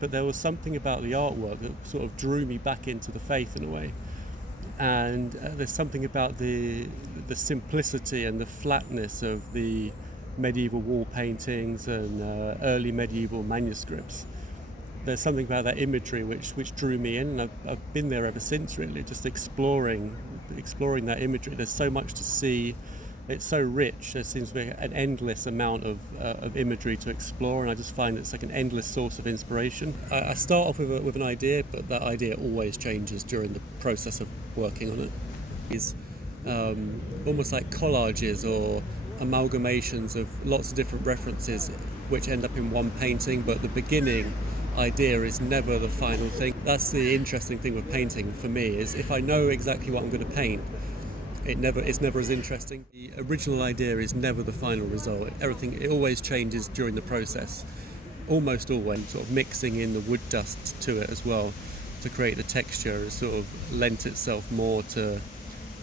but there was something about the artwork that sort of drew me back into the faith in a way. And there's something about the simplicity and the flatness of the medieval wall paintings and early medieval manuscripts. There's something about that imagery which drew me in, and I've been there ever since, really, just exploring that imagery. There's so much to see. It's so rich. There seems to be an endless amount of imagery to explore, and I just find it's like an endless source of inspiration. I start off with an idea, but that idea always changes during the process of working on it. It's almost like collages or amalgamations of lots of different references which end up in one painting, but the beginning idea is never the final thing. It's interesting thing with painting for me, is if I know exactly what I'm going to paint, it's never as interesting. The original idea is never the final result. It always changes during the process, almost always. Sort of mixing in the wood dust to it as well to create the texture has sort of lent itself more to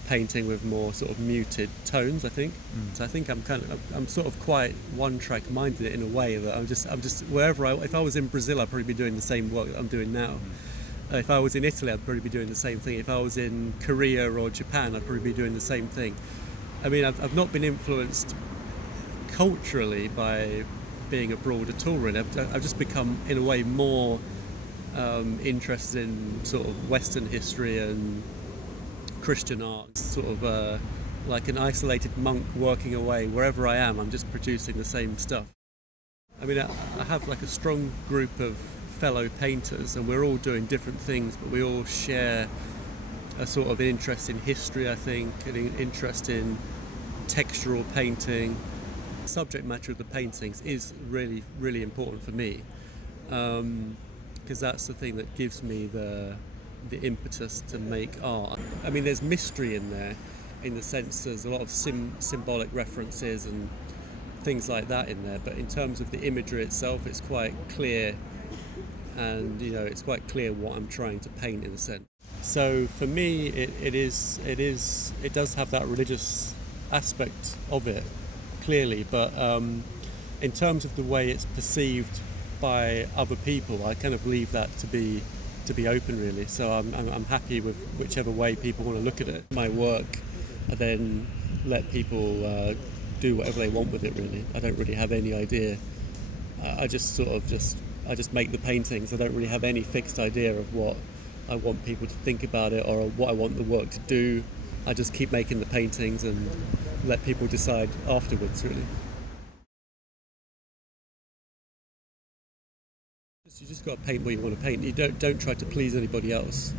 painting with more sort of muted tones, I think. So I think I'm sort of quite one-track minded in a way that I'm just if I was in Brazil, I'd probably be doing the same work that I'm doing now. If I was in Italy, I'd probably be doing the same thing. If I was in Korea or Japan, I'd probably be doing the same thing. I mean, I've not been influenced culturally by being abroad at all, really. I've just become, in a way, more interested in sort of Western history and Christian art, sort of like an isolated monk working away. Wherever I am, I'm just producing the same stuff. I mean, I have like a strong group of fellow painters, and we're all doing different things, but we all share a sort of interest in history, I think, an interest in textural painting. The subject matter of the paintings is really, really important for me, because that's the thing that gives me the impetus to make art. I mean, there's mystery in there, in the sense there's a lot of symbolic references and things like that in there, but in terms of the imagery itself, it's quite clear, and it's quite clear what I'm trying to paint in a sense. So for me, it does have that religious aspect of it, clearly, but in terms of the way it's perceived by other people, I kind of leave that to be open, really. So I'm happy with whichever way people want to look at it. My work, I then let people do whatever they want with it, really. I don't really have any idea. I just make the paintings. I don't really have any fixed idea of what I want people to think about it or what I want the work to do. I just keep making the paintings and let people decide afterwards, really. You just got to paint what you want to paint. You don't try to please anybody else.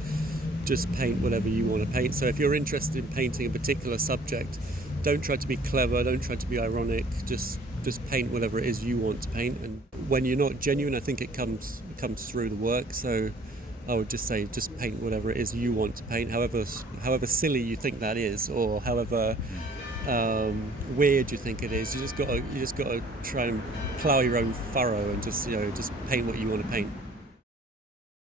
Just paint whatever you want to paint. So if you're interested in painting a particular subject, don't try to be clever, don't try to be ironic, just paint whatever it is you want to paint. And when you're not genuine, I think it comes through the work. So I would just say, just paint whatever it is you want to paint, however silly you think that is, or however weird you think it is. You just got to try and plough your own furrow and just paint what you want to paint.